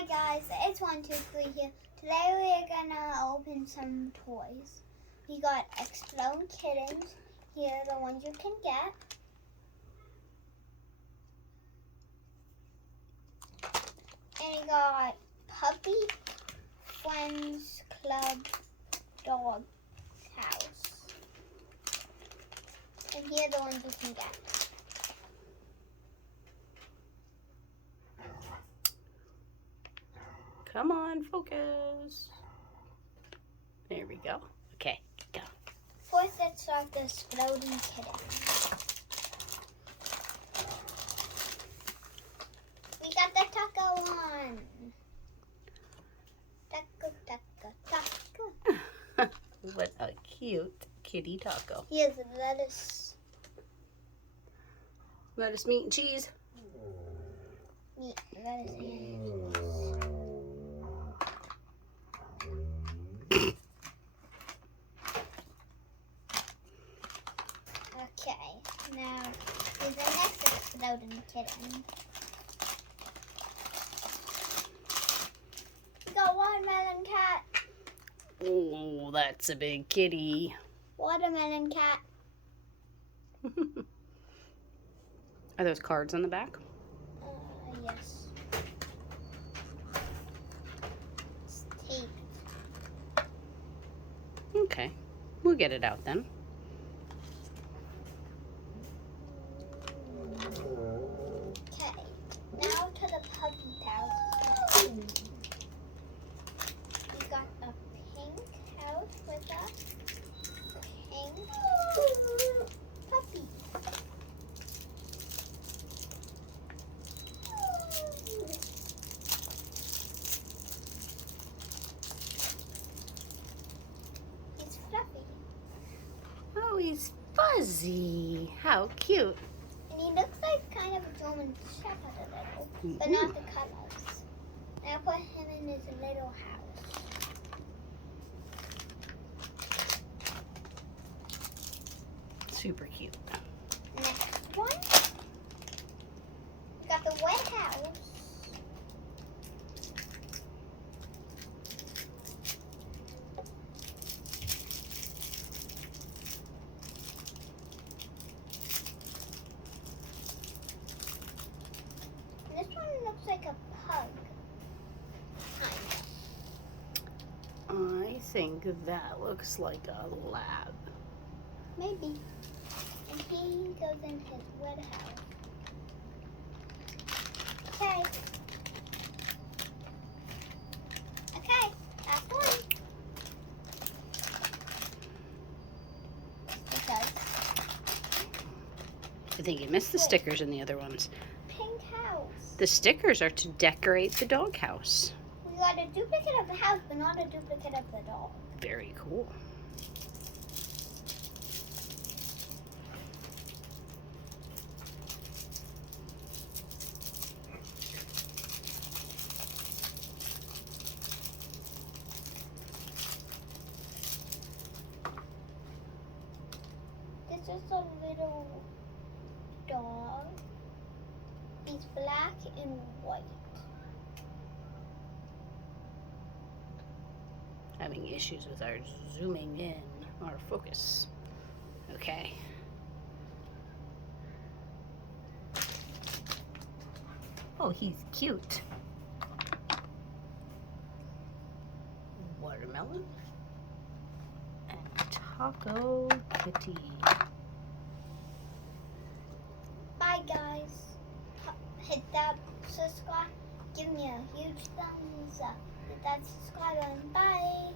Hi guys, it's 123 here. Today we're gonna open some toys. We got exploding kittens. Here are the ones you can get. And we got Puppy Friends Club Dog House. And here are the ones you can get. Come on, focus. There we go. Okay, go. First, let's start the exploding kitten. We got the taco one. Taco. What a cute kitty taco. Here's lettuce. Lettuce, meat, and cheese. Meat, lettuce, and cheese. Okay, now here's the next exploding kitten. We got watermelon cat. Oh, that's a big kitty. Watermelon cat. Are those cards on the back? Yes. It's taped. Okay, we'll get it out then. Okay, now to the puppy house. We got a pink house with a pink puppy. He's fluffy. Oh, he's fuzzy. How cute. And he looks like kind of a German Shepherd a little, but not the colors. Now put him in his little house. Super cute. Next one. We got the wet house. And this one looks like a pug. Kind I think that looks like a lab. Maybe. And he goes in his wet house. Okay. Okay, last one. It does. I think you missed the stickers in the other ones. Pink house. The stickers are to decorate the doghouse. We got a duplicate of the house, but not a duplicate of the dog. Very cool. This is a little dog. He's black and white. Having issues with our zooming in, our focus. Okay. Oh, he's cute. Watermelon and taco kitty. Bye guys. Hit that subscribe. Give me a huge thumbs up. Hit that subscribe button. Bye.